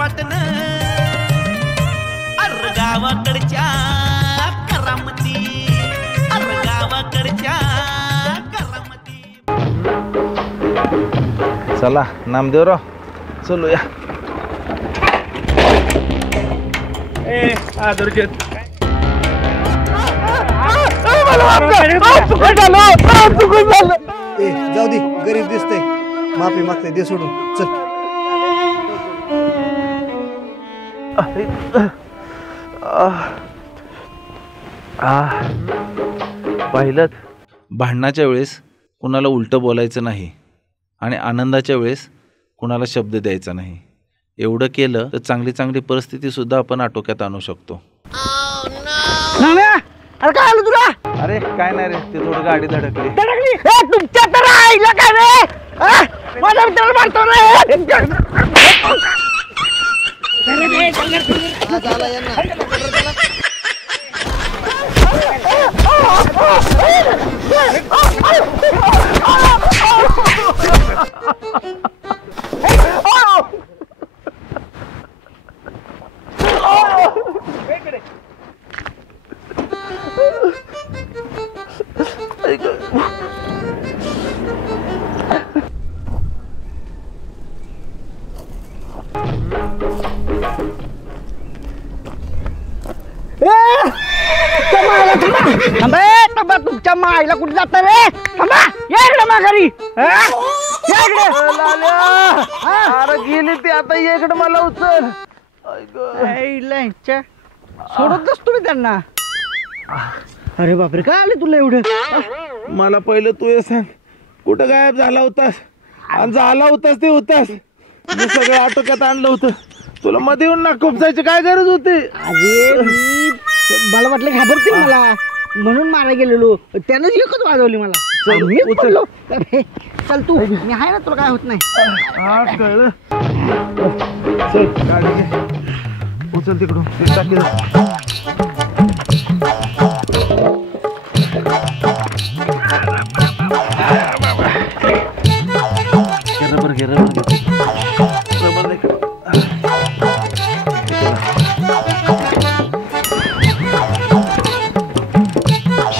झपाटन अर गावाकडच्या करामती अर गावाकडच्या करामती. चला नामदेवराव चलूया. जाऊ दे गरीब दिसतंय माफी मागतंय दे सोडून चल. पाहिलं भांडणाच्या वेळेस कुणाला उलटं बोलायचं नाही आणि आनंदाच्या वेळेस कुणाला शब्द द्यायचा नाही. एवढं केलं तर चांगली चांगली परिस्थिती सुद्धा आपण आटोक्यात आणू शकतो. अरे काय आलं तुला? अरे काय नाही रे ते थोडं गाडी धडकली. तुमच्या तर राहिलं काय रे? माझ्या मित्राला मारतो रे. तुमच्या माईला कुठे जात रे? थांबा या इकडे माघारी. अरे गेली ती आता इकडे मला उचल. सोडतच तुम्ही त्यांना. अरे बापरे काय आले तुला एवढं? मला पहिलं तू हे सांग कुठं गायब झाला होतास आणि झाला होतास ते होतास. मी सगळं आटोक्यात आणलं होतं. तुला मध्ये येऊन ना खुपसायची काय गरज होती? अरे मला वाटलं घाबरतील मला म्हणून मारा गेलेलो. त्यानंच एकच वाजवली मला. मी उचललो. चल तू मी आहे ना तुला काय होत नाही. हा कळलं. चल गाडी घे उचल तिकडून ते टाकी. रबर घे रबर घे रबर नाही.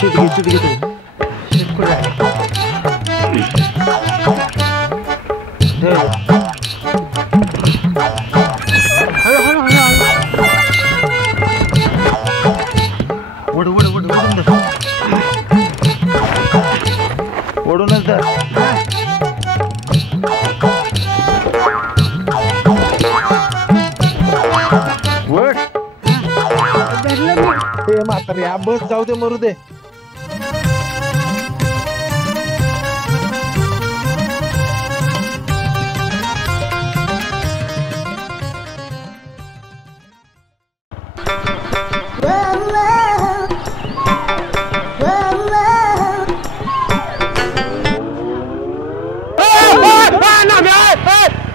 शीट घे शीट घे तू. शीट कुठे आहे? वड वड वड ओढूनच धर. वड हे म्हातारे हा बस जाऊ दे मरू दे.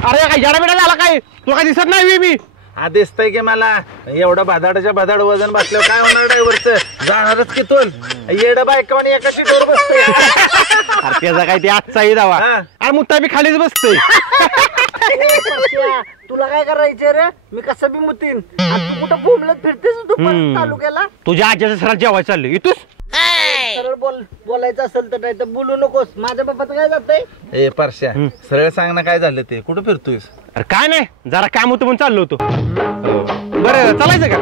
अरे काय जरा बेटा झाला काय? तुला काय दिसत नाही मी? हा दिसतंय की मला. एवढं भादाडाच्या भादाड वजन बसल्यावर काय होणार ड्रायव्हरचं? जाणारच की तोल. येड बायकाने एका सीटवर बसतोय. त्याचा काय ते आजचाही दावा. अरे मुत्ता मी खालीच बसतोय. तुला काय करायचं रे? मी कसं बी मुतीन. तू कुठं बोंबलत फिरतेस तू तालुक्याला? तुझ्या आज्याचं सरात जेवायचं चाललं इथूच. सरळ बोलायचं असेल तर नाही तर बोलू नकोस. माझ्या बापाचं काय जातंय? ए परश्या सरळ सांग ना काय झालं ते? कुठं फिरतोयस? अरे काय नाही जरा काम होतं म्हणून चाललो होतो. बरं चालायचं का?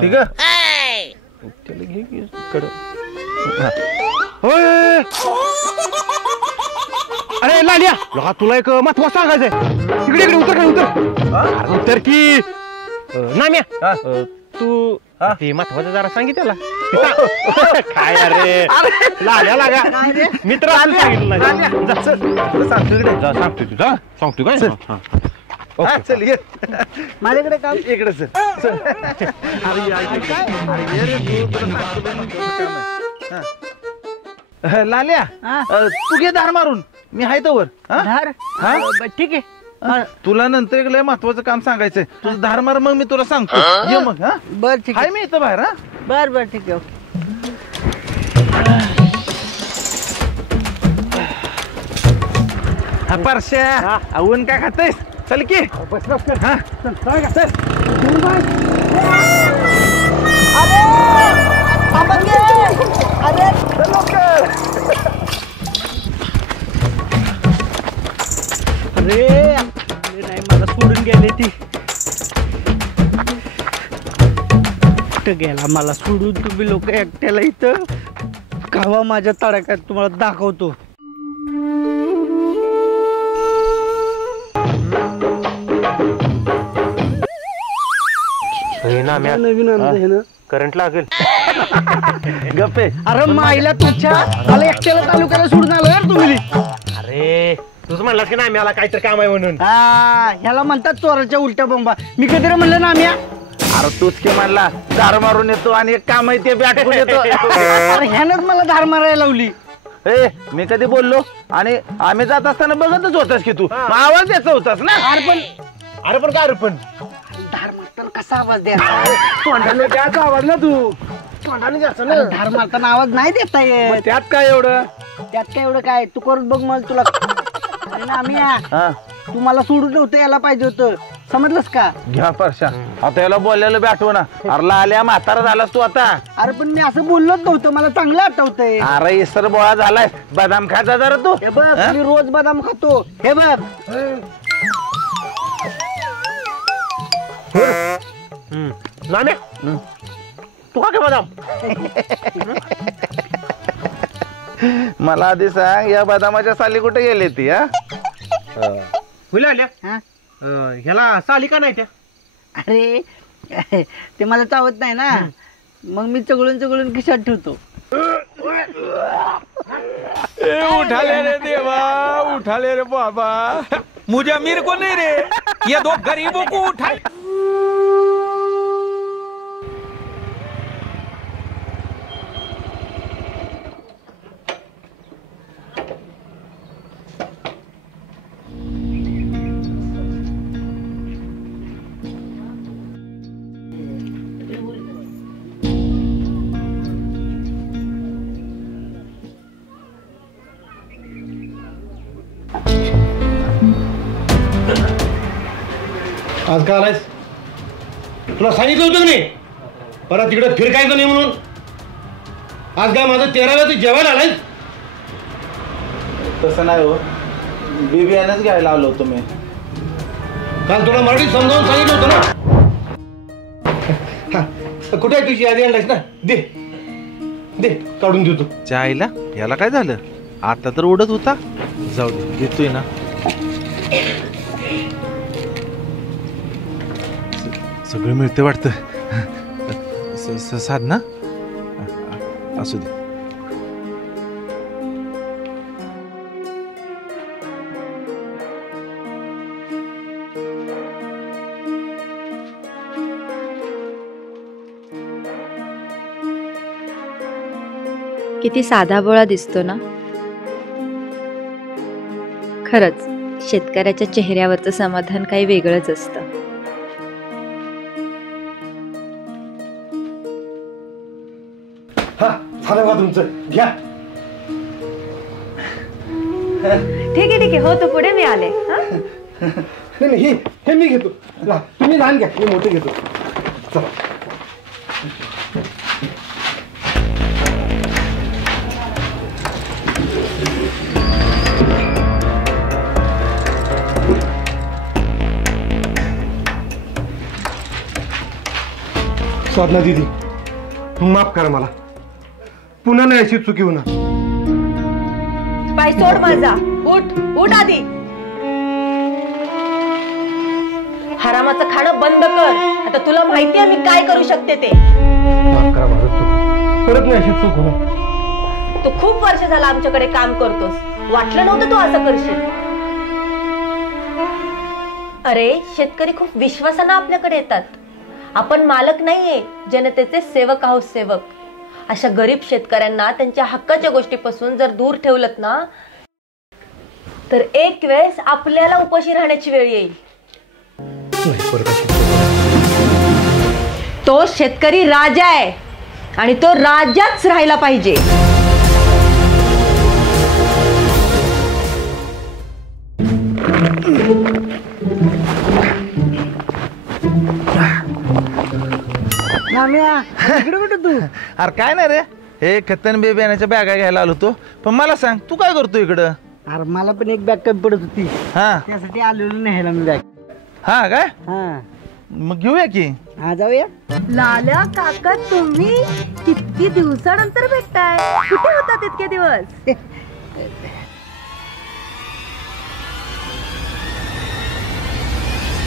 ठीक आहे. अरे लालिया लोका तुला एक महत्व सांगायचंय. इकडे इकडे उतर काय उतर. उतर की नाम्या तू ते महत्वाचं जरा सांगितलं त्याला. काय अरे लाल्या लागा मित्र सांगितलं सांगतो तुझा सांगतो काय. चल ये माझ्याकडे काम इकडे चल. लाल्या तू घे धार मारून मी आहे तोवर. ठीक आहे. तुला नंतर एक लय महत्वाचं काम सांगायचंय. तुझं धार मार मग मी तुला सांगतो. ये मग. हा बर ठीक आहे मी इथं बाहेर. हा बर बर ठीक आहे. परश्या ऊन काय खातेस चल की बस बस कर. हा चल चल का चल. अरे नाही मला सोडून गेले ती कुठं गेला मला सोडून तुम्ही लोक एकट्याला इथं कावा माझ्या तडाख्यात तुम्हाला दाखवतो. नवीन आहे ना करंट लागेल. गप्पे अरे माईला तुझ्या मला एकट्याला तालुक्याला सोडून आलो यार तुम्ही. अरे तुझं म्हणलास की नाम्याला काहीतरी काम आहे म्हणून. ह्याला म्हणतात चोराच्या उलट्या बोंबा. मी कधी रे म्हणलं ना आम्ही. अरे तूच की म्हणला दार मारून येतो आणि एक काम आहे ते बॅट येतो. अरे ह्यानंच मला धार मारायला लावली. ए मी कधी बोललो आणि आम्ही जात असताना बघतच होतास की तू मग आवाज द्यायचा होतास ना. अरे पण काय पण धार मारताना कसा आवाज द्यायचा. तोंडाने त्याचा आवाज ना तू तोंडाने जास्त ना. धार मारताना आवाज नाही देता येत. त्यात काय एवढं. त्यात काय एवढं काय तू करून बघ मला तुला. अरे ना आम्ही हा तू मला सोडून नव्हतं यायला पाहिजे होतं समजलंस का. घ्या परशा आता याला बोललेलं बी आठवना. अरे आल्या म्हातारा झालास तू आता. अरे पण मी असं बोललोच नव्हतं मला चांगलं आठवतंय. अरे इसर बोळा झालाय बदाम खायचा जरा तू. हे बघ मी रोज बदाम खातो. हे बघ नाम्या तू का बदाम. मला आधी सांग या बदामाच्या साली कुठे गेली ती. हा फुलं आल्या हा? ह्याला साली का नाही त्या. अरे ते मला चावत नाही ना मग मी चगळून चगळून खिशात ठेवतो. उठाले रे देवा उठाले रे बाबा मुझे अमीर को नहीं रे ये दो गरीबों को उठा. आज का आलायस. तुला सांगितलं होतं की नाही परत तिकडे फिरकायचं नाही म्हणून. आज काय माझं 13व्या तू जेवायला आलायस. तसं नाही हो बिबियानच घ्यायला आलो होतो मी. काल तुला मराठीत समजावून सांगितलं होतं ना. कुठे आहे तुझी यादी आणलायस ना. दे दे काढून देतो. च्या आईला याला काय झालं आता तर उडत होता. जाऊ दे देतोय ना. सगळं मिळते वाटतं. साध ना असू दे. किती साधा बोळा दिसतो ना. खरंच शेतकऱ्याच्या चेहऱ्यावरचं समाधान काही वेगळंच असतं. हा झालं का तुमचं घ्या. ठीक आहे हो तू पुढे मी आले. नाही नाही हे मी घेतो. तुम्ही लहान घ्या मी मोठे घेतो. चला साधना दीदी माफ करा मला. पुन्हा नाही अशी चुकी होणार. पाय सोड माझा. उठ उठ आधी. हरामाचं खाणं बंद कर. आता तुला माहिती आहे मी काय करू शकते ते. माफ करा माझं चूक. परत नाही अशी चूक होणार. तू खूप वर्ष झाला आमच्याकडे काम करतोस. वाटलं नव्हतं तू असं करशील. अरे शेतकरी खूप विश्वासानं आपल्याकडे येतात. आपण मालक नाहीये जनतेचे सेवक आहोत. सेवक. अशा गरीब शेतकऱ्यांना त्यांच्या हक्काच्या गोष्टीपासून जर दूर ठेवलत ना तर एक वेळेस आपल्याला उपाशी राहण्याची वेळ येईल. तो शेतकरी राजा आहे आणि तो राजाच राहायला पाहिजे. नाम्या इकडे कुठं तू? अरे काय नाही रे, हे खतन बे बियाण्याच्या बॅगा घ्यायला आलो तो. पण मला सांग, तू काय करतो इकडं? अरे मला पण एक बॅग कमी पडत होती, हा त्यासाठी आलेलो न्यायला मी बॅग. हा काय, हा मग घेऊया की. हा जाऊया. लाल्या काका तुम्ही किती दिवसानंतर भेटताय? कुठे होतात इतके दिवस?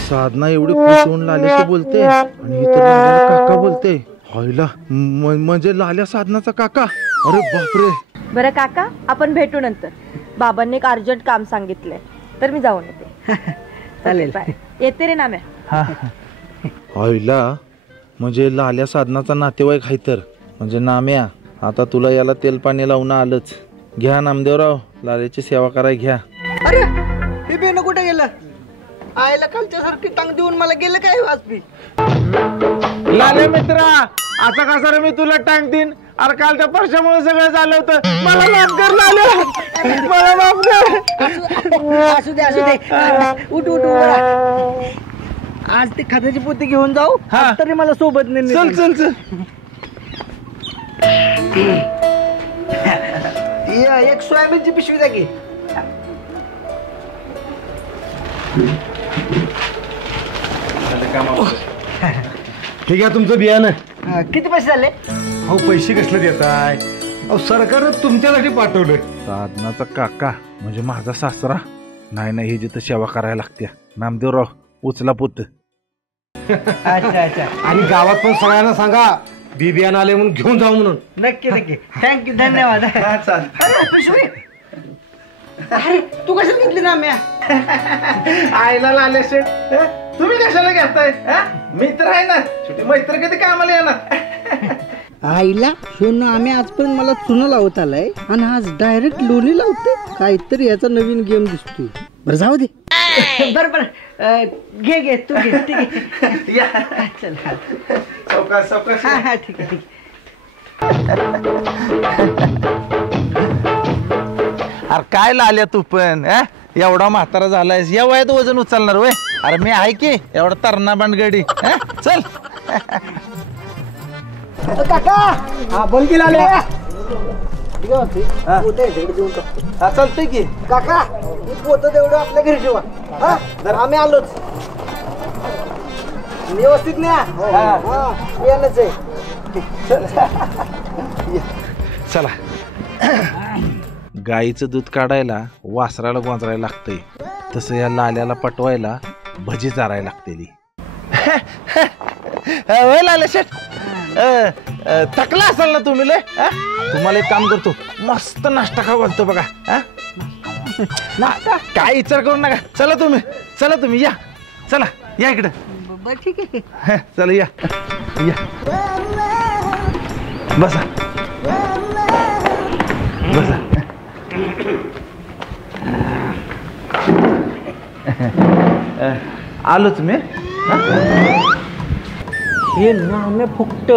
साधना एवढी खुश होऊन लाल्याशी बोलते आणि इतर लाल्याला काका बोलते. हायला म्हणजे लाल्या साधनाचा काका. अरे बापरे. बरं काका, आपण भेटू नंतर. बाबांनी एक अर्जंट काम सांगितलंय, तर मी जाऊन येते. चालेल. बाय. येते रे नाम्या. हायला म्हणजे लाल्या साधनाचा नातेवाईक आहे तर. म्हणजे नाम्या, आता तुला याला तेल पाणी लावून आलंच. घ्या नामदेवराव, लाल्याची सेवा कराय घ्या. अरे हे बेन कुठे गेलं? आईला खालच्या सारखी टांग देऊन मला गेलं काय वाजपी? लाल्या मित्रा, आता कसा रे मी तुला टांग देईन? अरे कालच्या परशामुळे सगळं झालं होतं. मला माफ कर लाल्या, मला माफ कर. असू दे असू दे. उठ उठ उठ. आज ते खताची पोती घेऊन जाऊ. हा. तरी मला सोबत नाही. चल चल चल. एक सोयाबीनची पिशवी द्या की. ठीक आहे तुमचं बियाणं. किती पैसे झाले? अहो पैसे कसले देताय? अहो सरकारनं तुमच्यासाठी पाठवलं. साधनाचा काका म्हणजे माझा सासरा. नाही नाही, हे जिथं सेवा करायला लागते. नामदेवराव, उचला पुत. अच्छा अच्छा. आणि गावात पण सगळ्यांना सांगा बी बियाणं आले म्हणून घेऊन जाऊ म्हणून. नक्की नक्की. थँक्यू, धन्यवाद. अरे पिशवी. अरे तू कशाला घेतली ना म्या? आईला लाल्या शेठ, तुम्ही कशाला घेताय? मित्र आहे ना, छोटी मैत्र कधी कामाला येणार. आईला सोनं आम्ही आजपर्यंत मला चुना लावत आलाय आणि आज डायरेक्ट लोणी लावते. काहीतरी याचा नवीन गेम दिसतोय. बरं जाऊ दे. बरं बरं, घे घे तू घे. ठीक आहे. चल. सावकाश सावकाश. हा हा ठीक आहे ठीक आहे. अरे काय लाल्या तू पण, एवढा म्हातारा झालायस, या वयात वजन उचलणार वय? अरे मी आहे की एवढा तरणा बांडगडी. चल. काका हा बोल की लाल्या. चालतंय की काका पोतं तेवढं आपल्या घरी ठेवा. हा आम्ही आलोच. व्यवस्थित न्या. येणंच आहे. चला. गाईचं दूध काढायला वासराला गोंजरायला लागतंय, तसं या लाल्याला पटवायला भजी चारायला लागते. लाल्या शेठ, थकला असाल ना तुम्ही लय? तुम्हाला एक काम करतो, मस्त नाश्ता खाऊ घालतो बघा. नाश्ता काय विचार करू नका. चला तुम्ही या. चला या इकडं. ठीक आहे. चला या या. बसा बसा. आलोच मी. हे नाम्या फुकट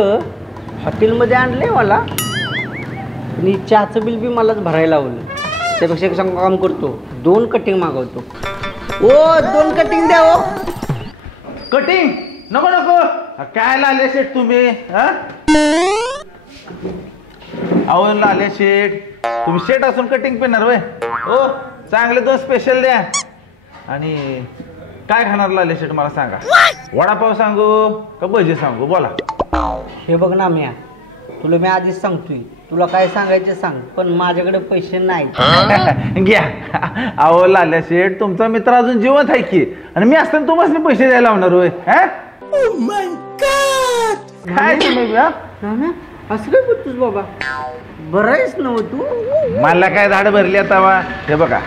हॉटेलमध्ये आणले मला आणि चहाचं बिल बी मलाच भरायला लावलं. त्यापेक्षा एक काम करतो, 2 कटिंग मागवतो. ओ 2 कटिंग द्या. ओ कटिंग नको नको. काय लाल्या शेठ तुम्ही? अहो लाल्या शेठ, तुम्ही शेठ असून कटिंग पेणार वय? ओ चांगले 2 स्पेशल द्या. आणि काय खाणार लाल्या शेठ मला सांगा? वडापाव सांगू का भजी सांगू? बोला. हे बघ ना म्या, तुला मी आधीच सांगतोय, तुला काय सांगायचे सांग, पण माझ्याकडे पैसे नाही. घ्या. अहो लाल्या शेठ, तुमचा मित्र अजून जिवंत आहे की, आणि मी असताना तुम्हाला पैसे द्यायला लावणार होय? काय तुम्ही? नाम्या असं काय बोलतोस बाबा? बरं आहेस ना तू? मला काय धाड भरली आता? हे बघा,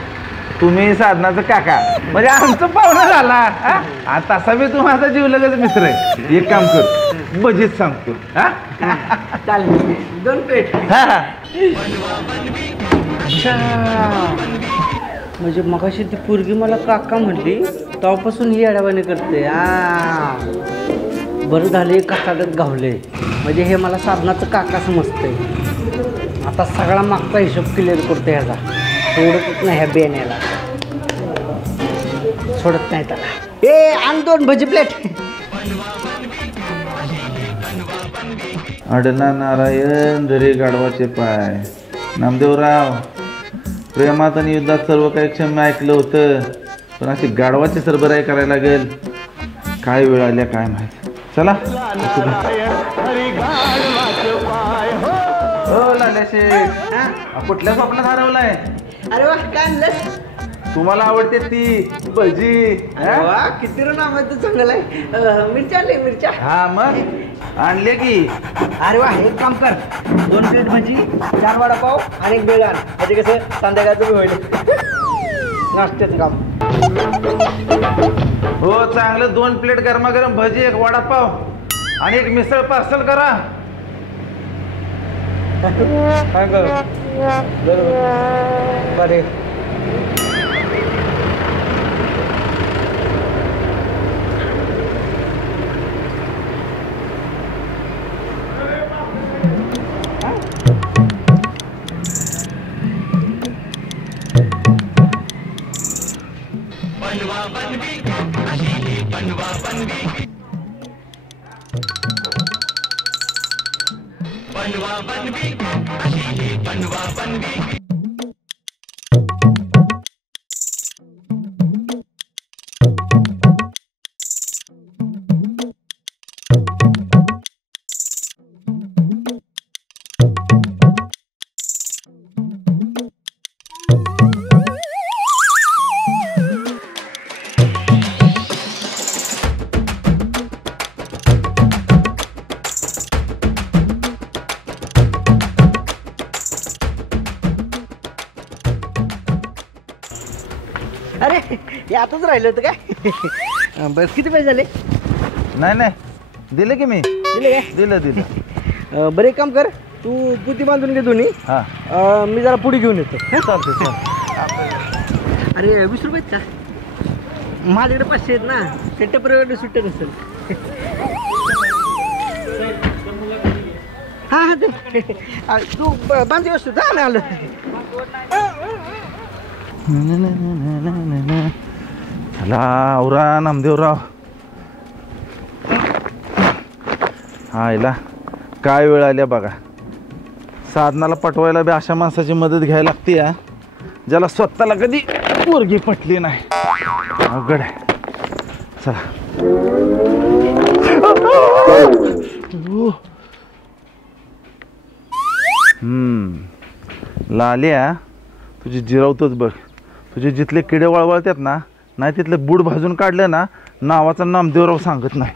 तुम्ही साधनाचं काका म्हणजे आमचं पाहुणा झाला. तसा बी तू माझा जीवलगाचा मित्र आहे. एक काम कर, भजीच सांगतो. चालेल, 2 प्लेट. म्हणजे मगाशी ती पोरगी मला काका म्हटली, तेव्हापासून ही अडवाणी करते. बरं झाले काकागत गावले, म्हणजे हे मला साधनाचं काका समजतंय. आता सगळा मागचा हिशोब क्लिअर करतो ह्याचा. सोडतच नाही ह्या बेण्याला. सोडत नाही त्याला. ए आण 2 भजी प्लेट. अडला नारायण धरे गाढवाचे पाय. नामदेवराव, प्रेमात आणि युद्धात सर्व काही क्षम्य ऐकलं होतं, पण अशी गाढवाची सरबराई करायला लागेल. काय वेळ आल्या काय माहित. चला हो लाल्या शेठ, कुठल्या स्वप्नात हरवलाय? अरे वा, काय आणलंस? तुम्हाला आवडते ती भजी. वा, किती नावाचं चांगलं आहे. मिरच्या आणले, मिरच्या. हा मग आणले की. अरे वा, एक काम कर, 2 प्लेट भजी, 4 वडापाव आणि 1 बेळ आण. म्हणजे कसं संध्याकाळचं बी होईल नाश्त्याचं काम. हो चांगलं, 2 प्लेट गरमागरम भजी, 1 वडापाव आणि 1 मिसळ पार्सल करा. बरे. अरे हे आताच राहिलं होतं काय? बस किती पैसे झाले? नाही दिले की मी. दिले काय? दिलं. बरं एक काम कर, तू पुती बांधून घे दोन्ही. हा मी जरा पुढे घेऊन येतो. चालते. अरे 20 रुपयेच का? माझ्याकडे 500 आहेत ना, ते टेम्पररी सुट्टे नसेल. हा ते तू बांधली वस्तू जा, आम्ही आलो. चला आवरा नामदेवराव. आईला काय वेळ आल्या बघा. साधनाला पटवायला बी अशा माणसाची मदत घ्यायला लागते या, ज्याला स्वतःला कधी पोरगी पटली नाही. अवघड आहे. चला लाल्या, तुझी जिरवतोच बघ. तुझे जिथले किडे वळवळतात ना, नाही तिथले बूड भाजून काढलं ना, नावाचा नामदेवराव सांगत नाही.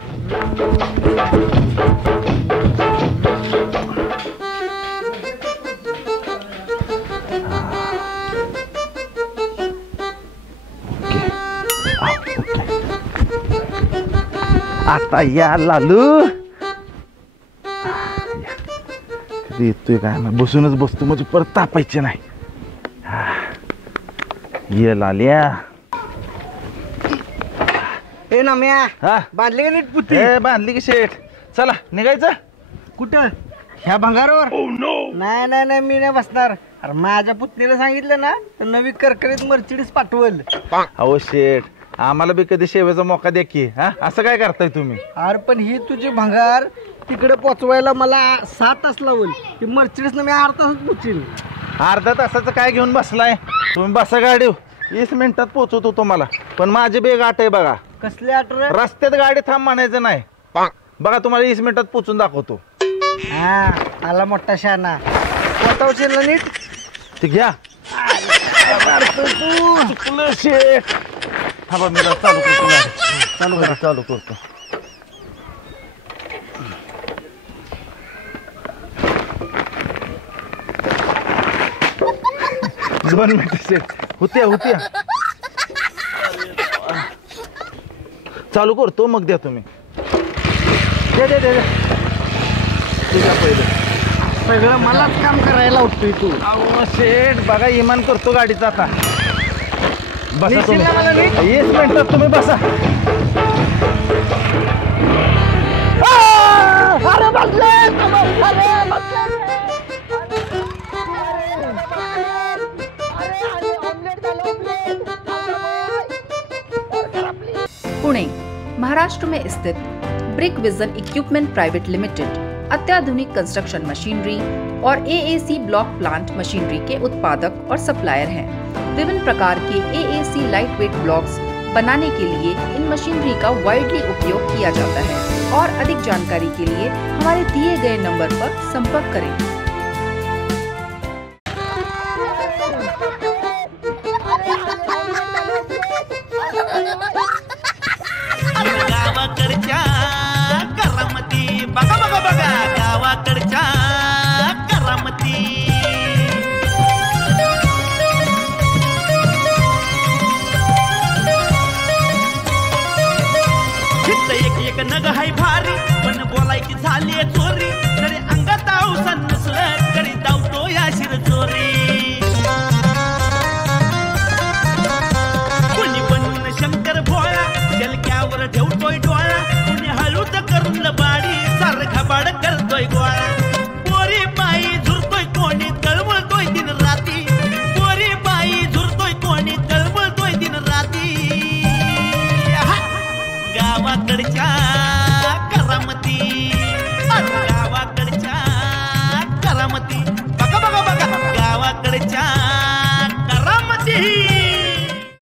आता या लालू. कधी येतोय काय, बसूनच बसतो म्हणजे परत तापायचे नाही. ये लाल्या. ए नाम्या, हा बांधली का नीट पुती? बांधली की शेठ. चला निघायचं. कुठं? ह्या भंगारावर? नाही नाही नाही, मी नाही बसणार. अरे माझ्या पुतणीला सांगितलं ना, तर नवी करकरीत मर्सिडीज पाठवल. अहो शेठ, आम्हाला बी कधी शेवेचा मोका द्या की. हा असं काय करताय तुम्ही? अरे पण ही तुझी भंगार तिकडे पोचवायला मला 7 तास लावल. ही मर्सिडीज मी 8 तासात पोचील. अर्धा तासाचं काय घेऊन बसलाय तुम्ही? बसा गाडी, 20 मिनिटात पोहोचवतो तुम्हाला. पण माझी बेग आठ आहे बघा. कसले आठवण? रस्त्यात गाडी थांब म्हणायचं नाही. बघा तुम्हाला 20 मिनिटात पोचून दाखवतो. हा आला मोठा शाना. पोचवशील ना नीट? ते घ्या. चुकलं शेठ. थांबा मी चालू करतो गाडी. चालू करतो. दोन मिनिट शेठ. होत्या चालू करतो, मग द्या तुम्ही. दे पहिलं. सगळं मलाच काम करायला उठतोय तू. अहो शेठ बघा, इमान करतो गाडीचा आता. बसा निघशील तुम्ही. ना मला नीट? 20 मिनिटात तुम्ही बसा. अरे बसले. अरे बसले. ऑमलेट झालं, ऑमलेट. महाराष्ट्र में स्थित brick vision equipment private limited अत्याधुनिक कंस्ट्रक्शन मशीनरी और AAC ब्लॉक प्लांट मशीनरी के उत्पादक और सप्लायर हैं। विभिन्न प्रकार के AAC लाइट वेट ब्लॉक्स बनाने के लिए इन मशीनरी का वाइडली उपयोग किया जाता है। और अधिक जानकारी के लिए हमारे दिए गए नंबर पर संपर्क करें। गावाकडच्या करामती बघा बघा बघा गावाकडच्या करामती एक एक नग हाय भारी पण बोलायची झाली चोरी तरी अंगात औषध नसलं तरी धावतो या शिर चोरी कोणी पण शंकर भोळा जलक्यावर ठेवतोय डोळा कोणी हळूच करून बाडी सारखा बाड करतोय गोळा पोरी बाई झुरतोय कोणी